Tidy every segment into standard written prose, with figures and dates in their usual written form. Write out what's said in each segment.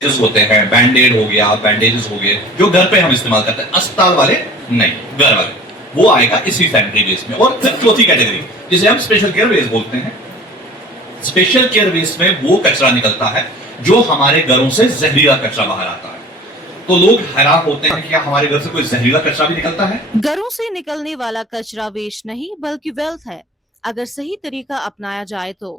होते हैं, बैंडेड हो गया, बैंडेजेस हो गए, जो घर पे हम इस्तेमाल करते हैं, अस्पताल वाले नहीं, घर वाले, वो आएगा इसी सैनिटरी वेस्ट में। और फिर चौथी कैटेगरी जिसे हम स्पेशल केयर वेस्ट बोलते हैं, स्पेशल केयर वेस्ट में वो कचरा निकलता है जो हमारे घरों से जहरीला कचरा बाहर आता है। तो लोग हैरान होते हैं कि क्या हमारे घर से कोई जहरीला कचरा भी निकलता है। घरों से निकलने वाला कचरा वेस्ट नहीं बल्कि वेल्थ है, अगर सही तरीका अपनाया जाए तो।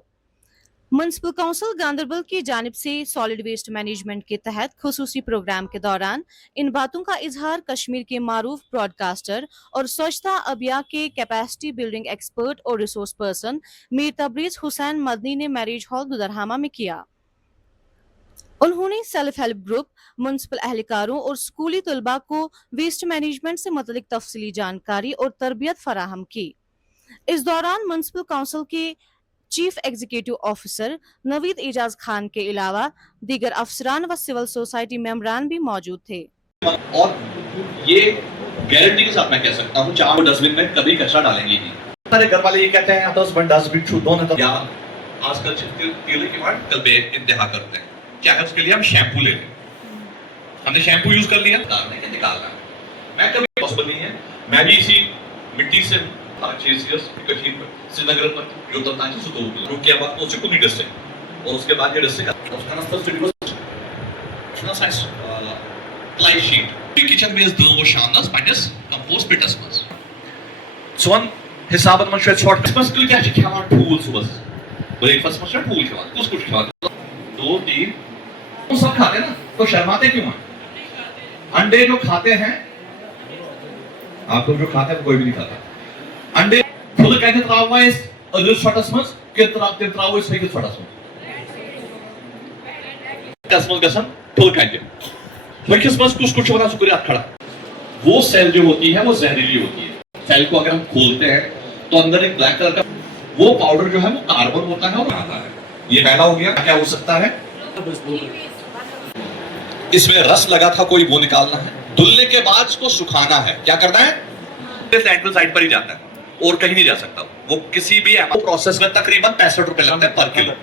म्युनिसिपल काउंसिल गांदरबल की जानिब से सॉलिड वेस्ट मैनेजमेंट के तहत खुसूसी प्रोग्राम के दौरान इन बातों का इजहार कश्मीर के मारूफ ब्रॉडकास्टर और स्वच्छता अभियान के कैपेसिटी बिल्डिंग एक्सपर्ट और रिसोर्स पर्सन मीर तबरीज हुसैन मदनी ने मैरिज हॉल दुदरहामा में किया। उन्होंने सेल्फ हेल्प ग्रुप, म्युनिसिपल एहलकारों और स्कूली तलबा को वेस्ट मैनेजमेंट से मुतल्लिक तफसीली जानकारी और तरबियत फराहम की। इस दौरान म्युनिसिपल काउंसिल के chief executive officer Naveed Ejaz Khan के अलावा दीगर अफसरान व सिविल सोसाइटी मेंबरान भी मौजूद थे। और ये गारंटी के साथ मैं कह सकता हूँ, चार डस्टबिन में कभी कचरा डालेंगे नहीं। हमारे घर वाले ये कहते हैं डस्टबिन छू दो ना, या आजकल तेल की मार कल बे इंतहा करते हैं, क्या है उसके लिए हम शैम्पू ले लें। हमने शैम्पू यूज कर लिया, डालने के निकालना है, मैं कभी पॉसिबल नहीं है। मैं भी इसी मिट्टी से श्रीनगर पर जो तंत्र सुतो रुक के बाद उससे कुछ डस्ट है, और उसके बाद ये डस्ट का उसका नाम उसका साइज प्लाई शीट किचन में दो वो शानदार स्पाइनस कंपोस्ट पिटस मस सोन हिसाबन मन शॉर्ट शॉर्ट बस तू क्या खाना फूल सुबह ब्रेकफास्ट में फूल खाना कुछ खाना 2-3 तो सब खाते ना, तो शर्माते क्यों हैं? अंडे जो खाते हैं, आप लोग जो खाते हैं कोई भी नहीं खाता अंडे। फुल कहते त्रावाइस अदर शॉर्टसमस के त्रावाइस है के शॉर्टसमस कसमल कसम फुल कहते मैं किस बस कुछ बना शुक्रिया खड़ा। वो सेल जो होती है वो जहरीली होती है। सेल को अगर हम खोलते हैं तो अंदर एक ब्लैक कलर का वो पाउडर जो है वो कार्बन होता है और आता है। ये पहला हो गया। क्या हो सकता है? इसमें रस लगा था कोई, वो निकालना है। धुलने के बाद इसको सुखाना है। क्या करना है? लैंडफिल साइड पर ही जाता है और कहीं नहीं जा सकता। वो किसी भी प्रोसेस में तकरीबन 65 रुपए लगते हैं पर किलो।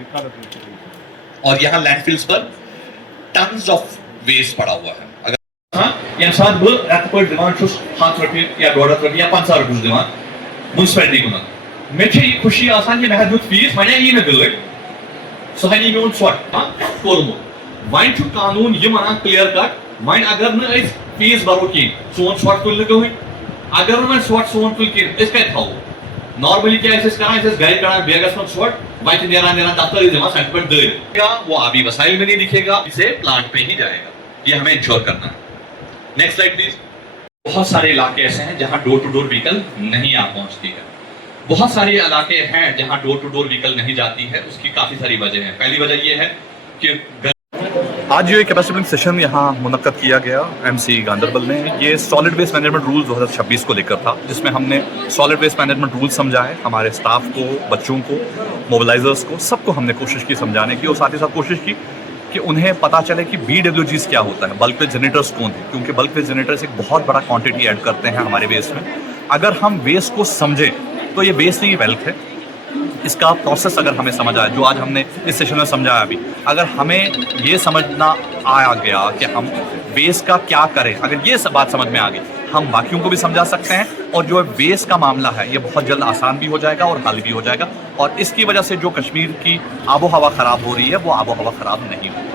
और यहाँ लैंडफिल्स पर टन्स ऑफ वेस्ट पड़ा हुआ है। अगर यहाँ साथ बोल कोई डिमांड हाथ रखे या डोड़ा रखे या 5 रुपए डिमांड म्युनिसिपैलिटी को ना मैं ये खुशी आसान ये महदूद फीस मैं ये में बिल सही में शॉर्ट कोरमो वाइन छु कानून ये मना क्लियर कट वाइन अगर न फीस भरो की सोन शॉर्ट तुल गई अगर मैं शॉर्ट सोन तुल की इसका थाओ नॉर्मली क्या ऐसे करा ऐसे गाइड करा बेगस में शॉर्ट वाइन नेरा नेरा दफ्तर ही जमा सेंटमेंट देगा वो अभी वसाइल में नहीं दिखेगा, इसे प्लांट पे ही जाएगा। ये हमें इंश्योर करना है। Next slide please. बहुत सारे इलाके ऐसे हैं जहां डोर टू डोर व्हीकल नहीं आ पहुंचती है। बहुत सारे इलाके हैं जहां डोर टू डोर व्हीकल नहीं जाती है। उसकी काफी सारी वजह है। पहली वजह यह है कि आज जो कैपेसिटी बिल्डिंग सेशन यहाँ मुनक्कद किया गया एमसी गांदरबल में, ये सॉलिड वेस्ट मैनेजमेंट रूल्स 2026 को लेकर था, जिसमें हमने सॉलिड वेस्ट मैनेजमेंट रूल समझाए। हमारे स्टाफ को, बच्चों को, मोबिलाइजर्स को, सबको हमने कोशिश की समझाने की, और साथ ही साथ कोशिश की कि उन्हें पता चले कि BWGs क्या होता है, बल्क वेस्ट जनरेटर्स कौन है, क्योंकि बल्क वेस्ट जनरेटर्स एक बहुत बड़ा क्वांटिटी ऐड करते हैं हमारे वेस्ट में। अगर हम वेस्ट को समझें तो ये वेस्ट नहीं वेल्थ है। इसका प्रोसेस अगर हमें समझ आया, जो आज हमने इस सेशन में समझाया अभी, अगर हमें ये समझना आ गया कि हम वेस्ट का क्या करें, अगर ये सब बात समझ में आ गई, हम बाकियों को भी समझा सकते हैं, और जो वेस्ट का मामला है ये बहुत जल्द आसान भी हो जाएगा और हल भी हो जाएगा। और इसकी वजह से जो कश्मीर की आबो हवा ख़राब हो रही है वो आबो हवा ख़राब नहीं होगी।